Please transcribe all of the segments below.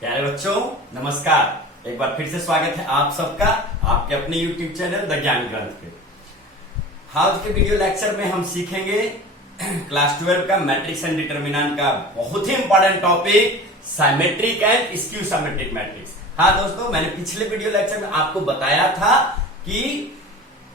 प्यारे बच्चों नमस्कार। एक बार फिर से स्वागत है आप सबका आपके अपने YouTube चैनल द ज्ञान ग्रंथ पे। आज के वीडियो लेक्चर में हम सीखेंगे क्लास 12 का मैट्रिक्स एंड डिटर्मिनेंट का बहुत ही important topic symmetric and skew symmetric matrix. हाँ दोस्तों, मैंने पिछले वीडियो लेक्चर में आपको बताया था कि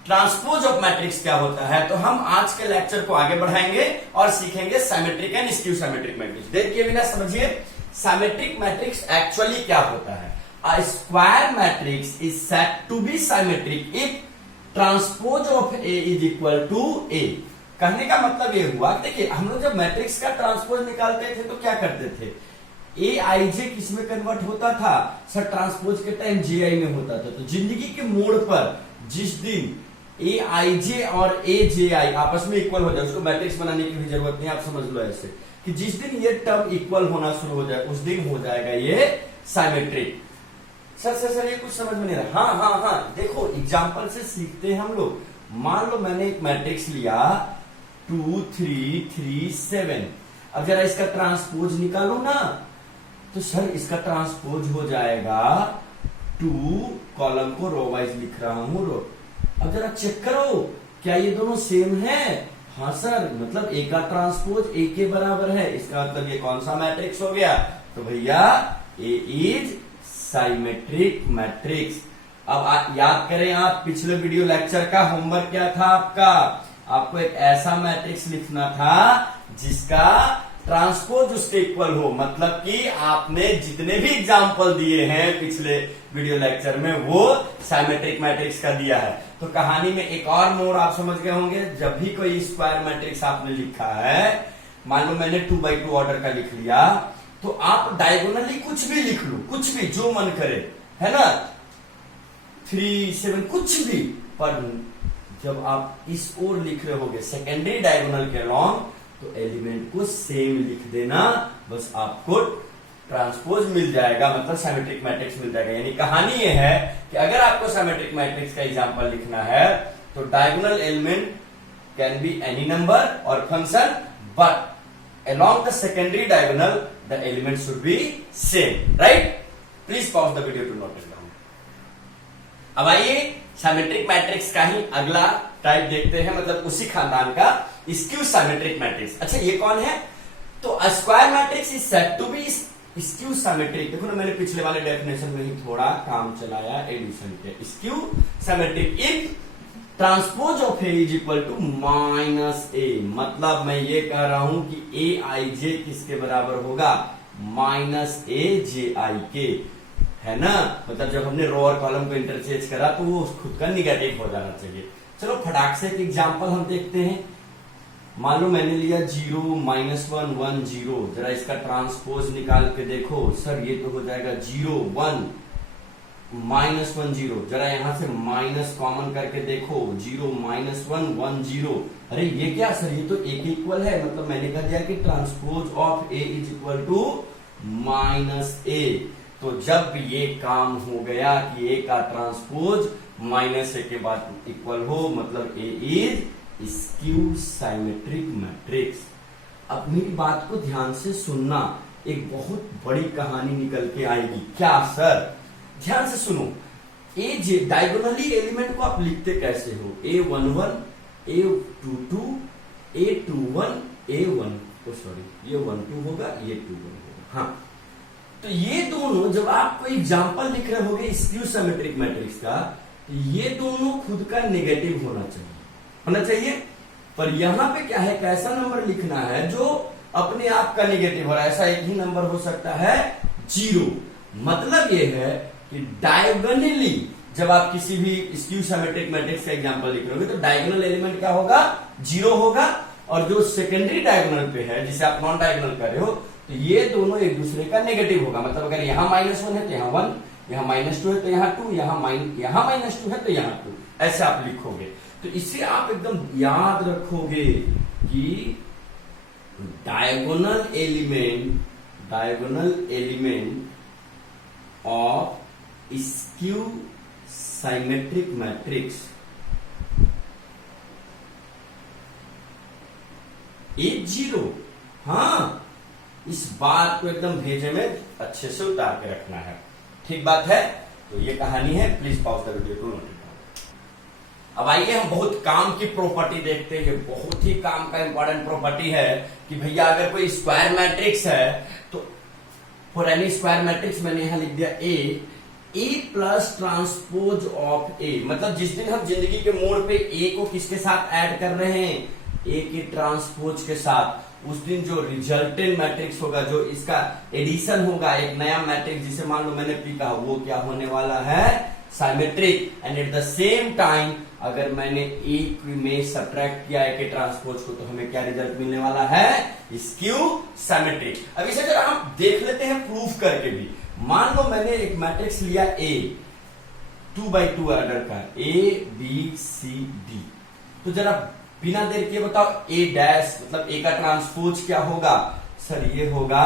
ट्रांसपोज ऑफ मैट्रिक्स क्या होता है, तो हम आज के लेक्चर को आगे बढ़ाएंगे और सीखेंगे symmetric and skew symmetric matrix. देखिए बिना समझिए, साइमेट्रिक मैट्रिक्स एक्चुअली क्या होता है। A square matrix is said to be symmetric if transpose of A is equal to A. कहने का मतलब ये हुआ, देखिए हम लोग जब मैट्रिक्स का ट्रांसपोज निकालते थे तो क्या करते थे, ए आई जे किस में कन्वर्ट होता था सर, ट्रांसपोज के टाइम जे आई में होता था। तो जिंदगी के मोड़ पर जिस दिन ए आई जे और ए जे आई आपस में इक्वल हो जाए, उसको मैट्रिक्स बनाने की भी जरूरत नहीं, आप समझ लो ऐसे कि जिस दिन ये टर्म इक्वल होना शुरू हो जाए उस दिन हो जाएगा ये साइमेट्रिक। सर ये कुछ समझ में नहीं रहा। हाँ, देखो एग्जांपल से सीखते हैं हम लोग। मान लो मैंने एक मैट्रिक्स लिया 2 3 3 7। अब जरा इसका ट्रांसपोज निकालो ना, तो सर इसका ट्रांसपोज हो जाएगा 2, कॉलम को रो वाइज लिख रहा हूं रो। अब जरा चेक करो क्या ये दोनों सेम है। हाँ सर, मतलब ए का ट्रांसपोज ए के बराबर है, इसका मतलब ये कौन सा मैट्रिक्स हो गया, तो भैया ए इज साइमेट्रिक मैट्रिक्स। अब याद करें, आप पिछले वीडियो लेक्चर का होमवर्क क्या था आपको एक ऐसा मैट्रिक्स लिखना था जिसका ट्रांसपोज उसके इक्वल हो। मतलब कि आपने जितने भी एग्जाम्पल दिए हैं पिछले वीडियो लेक्चर में वो साइमेट्रिक मैट्रिक्स का दिया है। तो कहानी में एक और मोड़ आप समझ गए होंगे, जब भी कोई स्क्वायर मैट्रिक्स आपने लिखा है, मान लो मैंने 2x2 ऑर्डर का लिख लिया, तो आप डायगोनली कुछ भी लिख लो, कुछ भी जो मन करे, है ना, 3 7 कुछ भी। पर जब आप इस ओर लिख रहे होगे सेकेंडरी डायगोनल के अलॉन्ग, तो एलिमेंट को सेम लिख देना, बस आपको ट्रांसपोज मिल जाएगा, मतलब साइमेट्रिक मैट्रिक्स मिल जाएगा। यानी कहानी ये है कि अगर आपको साइमेट्रिक मैट्रिक्स का एग्जांपल लिखना है तो diagonal element can be any number और function, but along the secondary diagonal the element should be same, right? Please pause the video to note it down. अब आइए साइमेट्रिक मैट्रिक्स का ही अगला type देखते हैं, मतलब उसी खानदान का स्क्यू साइमेट्रिक मैट्रिक्स। अच्छा ये कौन है, तो square matrix is said to be skew symmetric. देखो ना, मैंने पिछले वाले डेफिनेशन में ही थोड़ा काम चलाया एडिशन पे। Skew symmetric if transpose of A is equal to minus A, मतलब मैं ये कह रहा हूं कि ए आई जे किसके बराबर होगा, माइनस ए जे आई के, है ना। मतलब जब हमने रो और कॉलम को इंटरचेंज करा तो वो खुद का निगेटिव हो जाना चाहिए। चलो फटाक से एक एग्जांपल हम देखते हैं। मान लो मैंने लिया 0 -1 1 0। जरा इसका ट्रांसपोज निकाल के देखो, सर ये तो हो जाएगा 0 1 -1 0। जरा यहां से माइनस कॉमन करके देखो, 0 -1 1 0। अरे ये क्या सर, ये तो ए के इक्वल है, मतलब मैंने कह दिया कि transpose of A is equal to minus A. तो जब ये काम हो गया कि ए का ट्रांसपोज माइनस ए के बाद इक्वल हो, मतलब ए इज स्क्यू साइमेट्रिक मैट्रिक्स। अब मेरी बात को ध्यान से सुनना, एक बहुत बड़ी कहानी निकल के आएगी। क्या सर, ध्यान से सुनो। ए जे डायगोनली एलिमेंट को आप लिखते कैसे हो, A11 A22 A21 A1, sorry ये 1 2 होगा, ये 2 1 होगा। हाँ, तो ये दोनों जब आप कोई एग्जांपल लिख रहे होगे स्क्यू साइमेट्रिक मैट्रिक्स का, तो ये दोनों खुद का नेगेटिव होना चाहिए। पर यहां पे क्या है, कैसा नंबर लिखना है जो अपने आप का नेगेटिव हो रहा है। ऐसा एक ही नंबर हो सकता है 0। मतलब ये है कि डायगोनली जब आप किसी भी स्क्यू साइमेट्रिक मैट्रिक्स का एग्जांपल लिख रहे होगे तो डायगोनल एलिमेंट क्या होगा, 0 होगा। और जो सेकेंडरी डायगोनल पे है, जिसे आप नॉन डायगोनल कर रहे हो, तो ये दोनों एक दूसरे का नेगेटिव होगा। मतलब अगर यहाँ -1 है तो यहाँ 1, यहाँ -2 है तो यहाँ 2, यहाँ -2 है तो यहाँ 2, ऐसे आप लिखोगे। तो इसे आप एकदम याद रखोगे कि diagonal element of skew symmetric matrix is 0। हाँ, इस बात को एकदम भेजे में अच्छे से उतार के रखना है। ठीक बात है? तो ये कहानी है। Please pause the video to note. अब आइए हम बहुत काम की प्रॉपर्टी देखते हैं। बहुत ही काम का इंपॉर्टेंट प्रॉपर्टी है कि भैया अगर कोई स्क्वायर मैट्रिक्स है तो फॉर एनी स्क्वायर मैट्रिक्स मैंने यहां लिख दिया ए प्लस ट्रांसपोज ऑफ ए, मतलब जिस दिन हम जिंदगी के मोड़ पे ए को किसके साथ ऐड कर रहे हैं, ए के ट्रांसपोज के साथ, उस दिन जो रिजल्टेंट मैट्रिक्स होगा, जो इसका एडिशन होगा, एक नया मैट्रिक्स जिसे मान लो मैंने पी कहा, वो क्या होने वाला है, symmetric. And at the same time अगर मैंने ए में सब्ट्रैक्ट किया ए के ट्रांसपोज को तो हमें क्या रिजल्ट मिलने वाला है, स्क्यू साइमेट्रिक। अब इसे जरा हम देख लेते हैं प्रूफ करके भी। मान लो मैंने एक मैट्रिक्स लिया ए 2x2 ऑर्डर का, ए बी सी डी, तो जरा बिना देर के बताओ ए डैश मतलब ए का ट्रांसपोज क्या होगा सर, ये होगा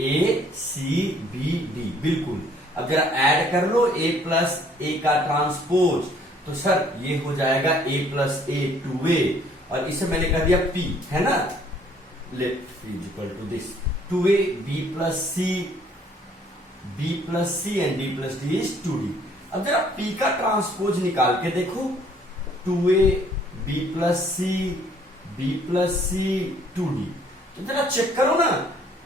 ए सी बी डी, बिल्कुल। अब जरा ऐड कर लो ए प्लस ए का ट्रांसपोज, तो सर ये हो जाएगा ए प्लस ए 2a, और इसे मैंने कह दिया p, है ना, let p is equal to this 2a b plus c and d plus d is 2d। अब जरा p का ट्रांसपोज निकाल के देखो, 2a b plus c 2d, तो जरा चेक करो ना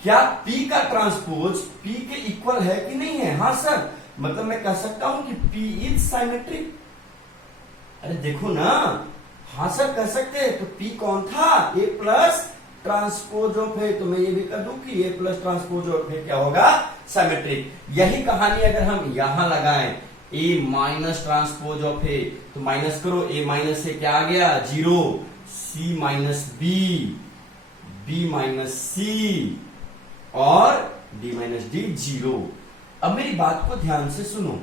क्या p का ट्रांसपोज p के इक्वल है कि नहीं है। हाँ सर, मतलब मैं कह सकता हूं कि p इज साइमेट्रिक। अरे देखो ना, हाँ सर कह सकते हैं। तो p कौन था, a प्लस ट्रांसपोज ऑफ ए, तो मैं ये भी कर दूं कि a प्लस ट्रांसपोज ऑफ ए क्या होगा, साइमेट्रिक। यही कहानी अगर हम यहां लगाएं, a माइनस ट्रांसपोज ऑफ ए, तो माइनस करो, a माइनस से क्या आ गया 0, c minus b minus c और d माइनस d 0। अब मेरी बात को ध्यान से सुनो,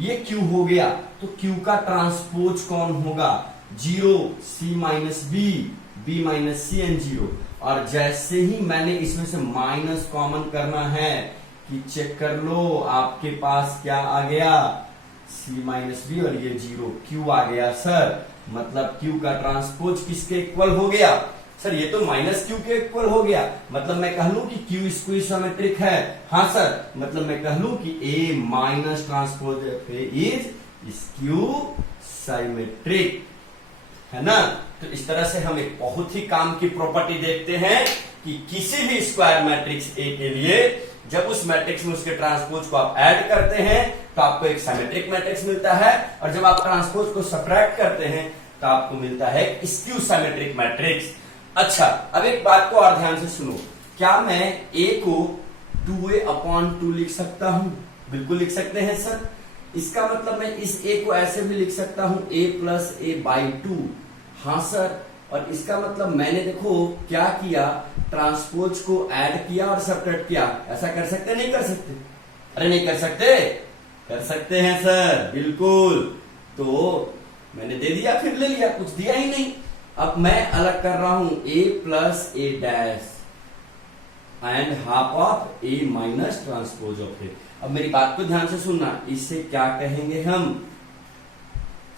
ये q हो गया तो q का ट्रांसपोज कौन होगा, 0, c minus b minus c and 0। और जैसे ही मैंने इसमें से माइनस कॉमन करना है कि चेक कर लो आपके पास क्या आ गया, c माइनस b और ये 0, q आ गया सर। मतलब q का ट्रांसपोज किसके इक्वल हो गया सर, ये तो माइनस क्यू के इक्वल हो गया। मतलब मैं कह लूं कि क्यू स्क्यू साइमेट्रिक है। हाँ सर, मतलब मैं कह लूं कि A minus transpose of A is skew symmetric, है ना। तो इस तरह से हम एक बहुत ही काम की प्रॉपर्टी देखते हैं कि किसी भी स्क्वायर मैट्रिक्स ए के लिए जब उस मैट्रिक्स में उसके ट्रांसपोज को आप ऐड करते हैं तो आपको एक साइमेट्रिक मैट्रिक्स मिलता है, और जब आप ट्रांसपोज को सब्ट्रैक्ट करते हैं तो आपको मिलता है स्क्यू साइमेट्रिक मैट्रिक्स। अच्छा, अब एक बात को और ध्यान से सुनो, क्या मैं a को 2a/2 लिख सकता हूं? बिल्कुल लिख सकते हैं सर। इसका मतलब मैं इस a को ऐसे भी लिख सकता हूं a प्लस a/2। हाँ सर, और इसका मतलब मैंने देखो क्या किया, ट्रांसपोज को ऐड किया और सब्ट्रैक्ट किया। ऐसा कर सकते नहीं कर सकते? अरे नहीं कर सकते, कर सकते हैं सर, बिल्कुल। तो मैंने दे दिया फिर ले लिया, कुछ दिया ही नहीं। अब मैं अलग कर रहा हूं a plus a dash and half of a minus transpose of a। अब मेरी बात को ध्यान से सुनना, इसे क्या कहेंगे हम,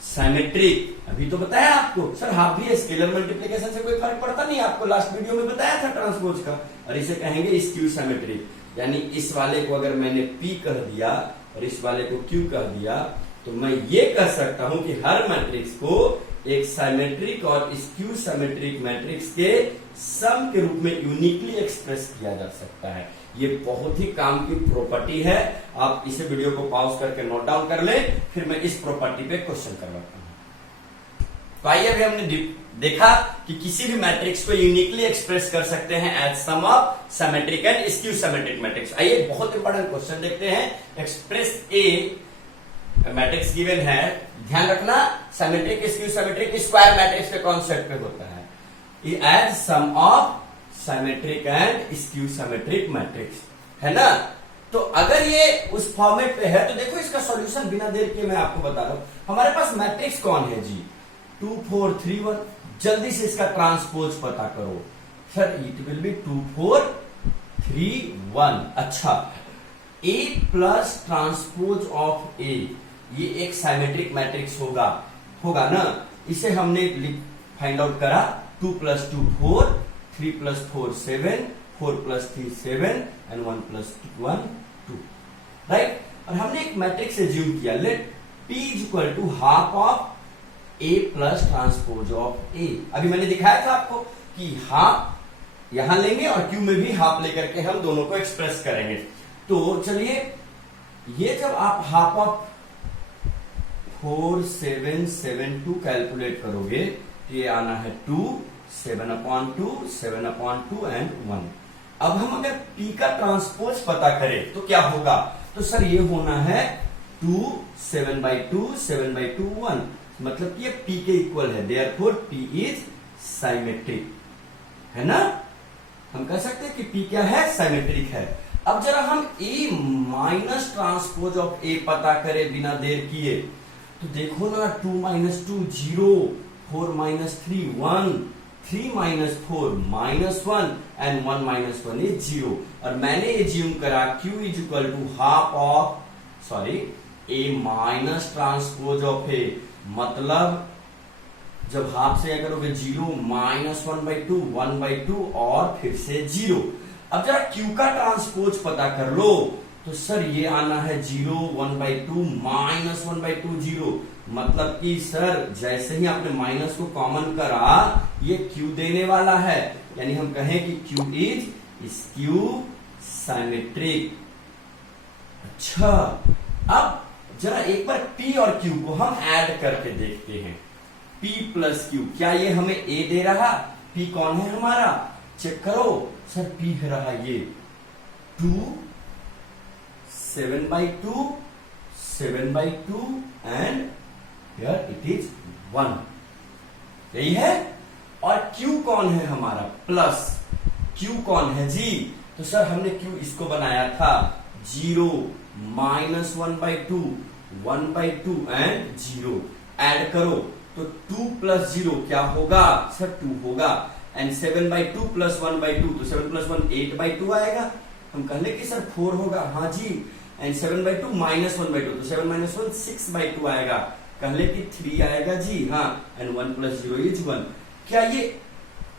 साइमेट्रिक। अभी तो बताया आपको सर, हाफ भी स्केलर मल्टीप्लिकेशन से कोई फर्क पड़ता नहीं, आपको लास्ट वीडियो में बताया था ट्रांसपोज का। और इसे कहेंगे स्क्यू साइमेट्रिक, यानी इस वाले को अगर मैंने p कह दिया और इस वाले को q कह दिया, तो मैं ये कह सकता हूं कि हर मैट्रिक्स को एक साइमेट्रिक और स्क्यू साइमेट्रिक मैट्रिक्स के सम के रूप में यूनिकली एक्सप्रेस किया जा सकता है। ये बहुत ही काम की प्रॉपर्टी है। आप इसे वीडियो को पॉज करके नोट डाउन कर ले, फिर मैं इस प्रॉपर्टी पे क्वेश्चन करवाता हूं। तो आइए, अभी हमने देखा कि किसी भी मैट्रिक्स को यूनिकली एक्सप्रेस कर सकते हैं as sum of symmetric and skew symmetric matrix. आइए बहुत इंपॉर्टेंट क्वेश्चन देखते हैं। एक्सप्रेस ए मैट्रिक्स गिवन है, ध्यान रखना symmetric skew symmetric square matrix के कॉन्सेप्ट पे होता है, as sum of symmetric and skew symmetric matrix, है ना। तो अगर ये उस फॉर्मेट पे है तो देखो इसका सॉल्यूशन बिना देर के मैं आपको बता रहा हूं। हमारे पास मैट्रिक्स कौन है जी, 2 4 3 1। जल्दी से इसका ट्रांसपोज पता करो सर, इट विल बी 2 4 3 1। अच्छा, A plus transpose of A, ये एक साइमेट्रिक मैट्रिक्स होगा ना। इसे हमने फाइंड आउट करा, 2 + 2 4, 3 + 4 7, 4 प्लस 3 7 एंड 1 प्लस 1 2, राइट। और हमने एक मैट्रिक्स एज्यूम किया, let P is equal to half of A plus transpose of A। अभी मैंने दिखाया था आपको कि हाफ यहां लेंगे और Q में भी हाफ लेकर के हम दोनों को एक्सप्रेस करेंगे। तो चलिए, ये जब आप हाफ ऑफ 4 7 7 2 कैलकुलेट करोगे तो ये आना है 2 7/2 7/2 एंड 1। अब हम अगर P का ट्रांसपोज पता करें तो क्या होगा, तो सर ये होना है 2 7/2 7/2 1, मतलब कि ये P के इक्वल है, देयरफॉर P इज साइमेट्रिक, है ना। हम कह सकते हैं कि P क्या है, साइमेट्रिक है। अब जरा हम A minus transpose of A पता करें बिना देर किए, तो देखो ना 2 - 2 0, 4 - 3 1, 3 - 4 -1 एंड 1 - 1 इज 0। और मैंने एज्यूम करा Q is equal to half of A minus transpose of A, मतलब जब हाफ से करोगे 0 -1/2 1/2 और फिर से 0। अब जरा Q का ट्रांसपोज पता कर लो, तो सर ये आना है 0 1/2 -1/2 0, मतलब कि सर जैसे ही आपने माइनस को कॉमन करा ये Q देने वाला है, यानी हम कहें कि Q इज स्क्यू साइमेट्रिक। अच्छा, अब जरा एक बार P और Q को हम ऐड करके देखते हैं। P प्लस Q, क्या ये हमें A दे रहा? P कौन है हमारा, चेक करो सर, P है रहा ये 2 7/2 7/2 एंड हियर इट इज 1, यही है। और Q कौन है हमारा, प्लस Q कौन है जी, तो सर हमने Q इसको बनाया था 0 -1/2 1/2 एंड 0, ऐड करो तो 2 प्लस 0 क्या होगा सर, 2 होगा, एंड 7/2 प्लस 1/2, तो 7 + 1 8/2 आएगा। हम कहले कि सर 4 होगा, हाँ जी, एंड 7/2 -1/2, तो 7 - 1 6/2 आएगा, कहले कि 3 आएगा जी, हाँ, एंड 1 + 0 इज 1। क्या ये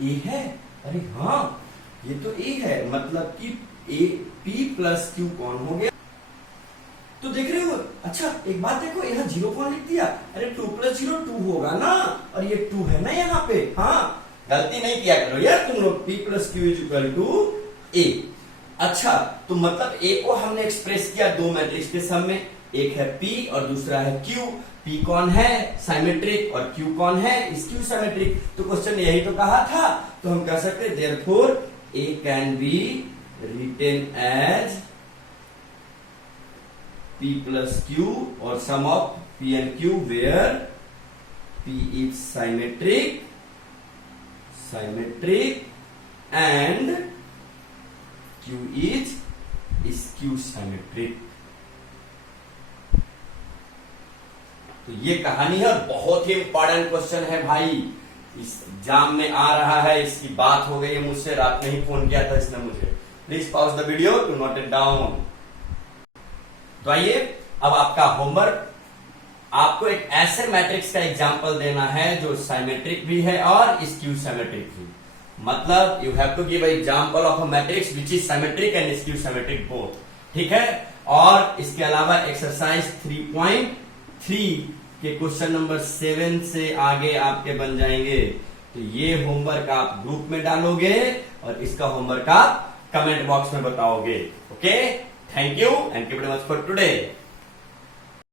A है? अरे हाँ, ये तो A है, मतलब कि P प्लस Q कौन हो गया, तो देख रहे हो। अच्छा एक बात देखो, यहाँ 0 कौन लिख दिया, अरे 2 + 0 2 होगा ना, और ये 2 है ना यहाँ पे, हाँ, गलती नहीं किया करो यार तुम लोग। P plus Q is equal to A। अच्छा, तो मतलब A को हमने एक्सप्रेस किया दो मैट्रिक्स के सम में, एक है P और दूसरा है Q। P कौन है, साइमेट्रिक, और Q कौन है, स्क्यू साइमेट्रिक। तो क्वेश्चन यही तो कहा था, तो हम कह सकते हैं therefore A can be written as P plus Q और sum of P and Q where P is symmetric and Q is skew symmetric. तो ये कहानी है, बहुत ही इंपॉर्टेंट क्वेश्चन है भाई, इस एग्जाम में आ रहा है, इसकी बात हो गई है मुझसे, रात में ही फोन किया था इसने मुझे। Please pause the video to note it down. तो आइए, अब आपका होमवर्क, आपको एक ऐसे मैट्रिक्स का एग्जाम्पल देना है जो साइमेट्रिक भी है और स्क्यू साइमेट्रिक भी, मतलब you have to give example of a matrix which is symmetric and skew symmetric both, ठीक है। और इसके अलावा एक्सरसाइज 3.3 के क्वेश्चन नंबर 7 से आगे आपके बन जाएंगे। तो ये होमवर्क आप ग्रुप में डालोगे और इसका होमवर्क आप कमेंट बॉक्स में बताओगे। Okay, thank you and keep it much for today.